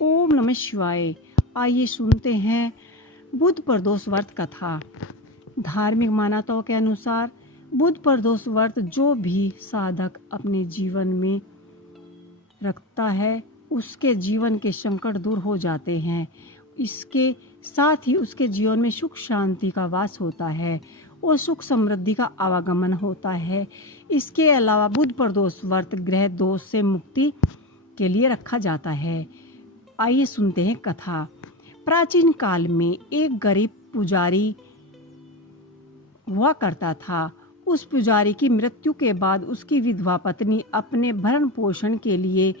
ओम नमः शिवाय। आइए सुनते हैं बुध प्रदोष व्रत कथा। धार्मिक मान्यताओं के अनुसार बुध प्रदोष व्रत जो भी साधक अपने जीवन में रखता है उसके जीवन के संकट दूर हो जाते हैं। इसके साथ ही उसके जीवन में सुख शांति का वास होता है और सुख समृद्धि का आवागमन होता है। इसके अलावा बुध प्रदोष व्रत ग्रह दोष से मुक्ति के लिए रखा जाता है। आइए सुनते हैं कथा। प्राचीन काल में एक गरीब पुजारी हुआ करता था। उस पुजारी की मृत्यु के बाद उसकी विधवा पत्नी अपने भरण पोषण के लिए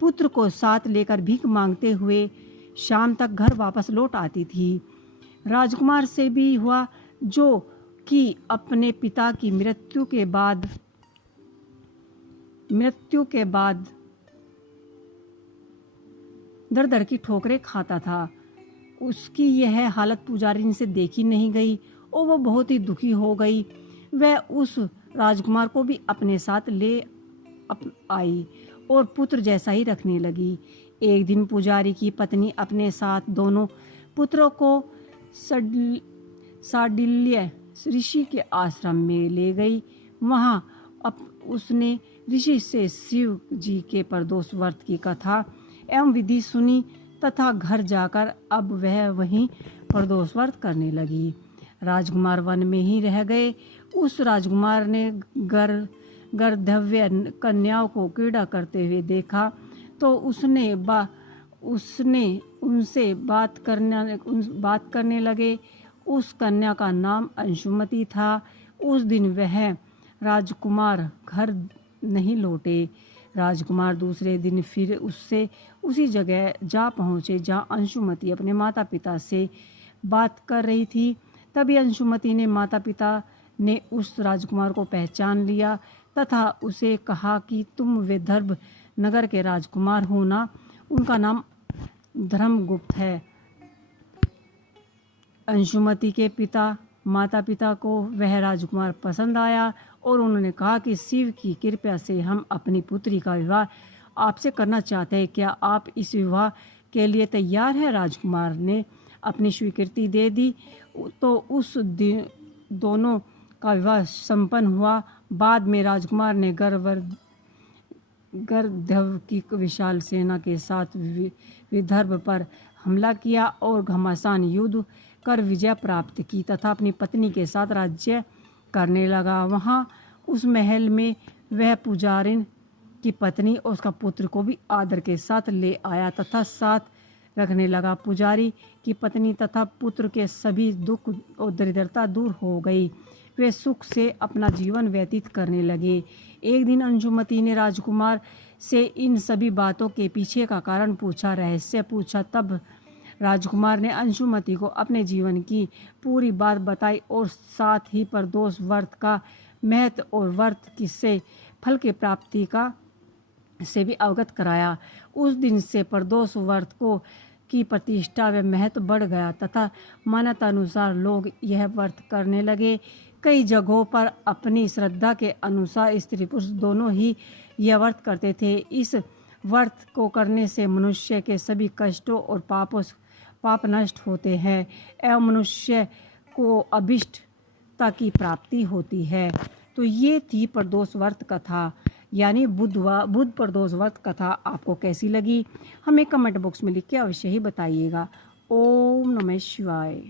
पुत्र को साथ लेकर भीख मांगते हुए शाम तक घर वापस लौट आती थी। राजकुमार से भी हुआ जो कि अपने पिता की मृत्यु के बाद दर दर की ठोकरें खाता था। उसकी यह हालत पुजारी से देखी नहीं गई और वह बहुत ही दुखी हो गई। वह उस राजकुमार को भी अपने साथ ले आई और पुत्र जैसा ही रखने लगी। एक दिन पुजारी की पत्नी अपने साथ दोनों पुत्रों को साडिल्य ऋषि के आश्रम में ले गई। वहां उसने ऋषि से शिव जी के प्रदोष व्रत की कथा एवं विधि सुनी तथा घर जाकर अब वह वहीं प्रदोष व्रत करने लगी। राजकुमार वन में ही रह गए। उस राजकुमार ने गर्धव्य कन्याओं को क्रीड़ा करते हुए देखा तो उसने उनसे बात करने लगे। उस कन्या का नाम अंशुमति था। उस दिन वह राजकुमार घर नहीं लौटे। राजकुमार दूसरे दिन फिर उससे उसी जगह जा पहुँचे जहाँ अंशुमति अपने माता पिता से बात कर रही थी। तभी अंशुमति ने माता पिता ने उस राजकुमार को पहचान लिया तथा उसे कहा कि तुम विदर्भ नगर के राजकुमार हो ना। उनका नाम धर्मगुप्त है। अंशुमति के माता पिता को वह राजकुमार पसंद आया और उन्होंने कहा कि शिव की कृपा से हम अपनी पुत्री का विवाह आपसे करना चाहते हैं। क्या आप इस विवाह के लिए तैयार हैं? राजकुमार ने अपनी स्वीकृति दे दी तो उस दिन दोनों का विवाह संपन्न हुआ। बाद में राजकुमार ने गर्धव की विशाल सेना के साथ विदर्भ पर हमला किया और घमासान युद्ध कर विजय प्राप्त की तथा अपनी पत्नी के साथ राज्य करने लगा। वहाँ उस महल में वह पुजारिन की पत्नी और उसका पुत्र को भी आदर के साथ ले आया तथा साथ रखने लगा। पुजारी की पत्नी तथा पुत्र के सभी दुख और दरिद्रता दूर हो गई। वे सुख से अपना जीवन व्यतीत करने लगे। एक दिन अंशुमति ने राजकुमार से इन सभी बातों के पीछे का कारण रहस्य पूछा। तब राजकुमार ने अंशुमति को अपने जीवन की पूरी बात बताई और साथ ही प्रदोष व्रत का महत्व और व्रत किससे फल की प्राप्ति का से भी अवगत कराया। उस दिन से प्रदोष व्रत की प्रतिष्ठा व महत्व बढ़ गया तथा मान्यता अनुसार लोग यह व्रत करने लगे। कई जगहों पर अपनी श्रद्धा के अनुसार स्त्री पुरुष दोनों ही यह व्रत करते थे। इस व्रत को करने से मनुष्य के सभी कष्टों और पाप नष्ट होते हैं एवं मनुष्य को अभिष्टता की प्राप्ति होती है। तो ये थी प्रदोष व्रत कथा यानी बुध प्रदोष व्रत कथा। आपको कैसी लगी हमें कमेंट बॉक्स में लिख के अवश्य ही बताइएगा। ओम नमः शिवाय।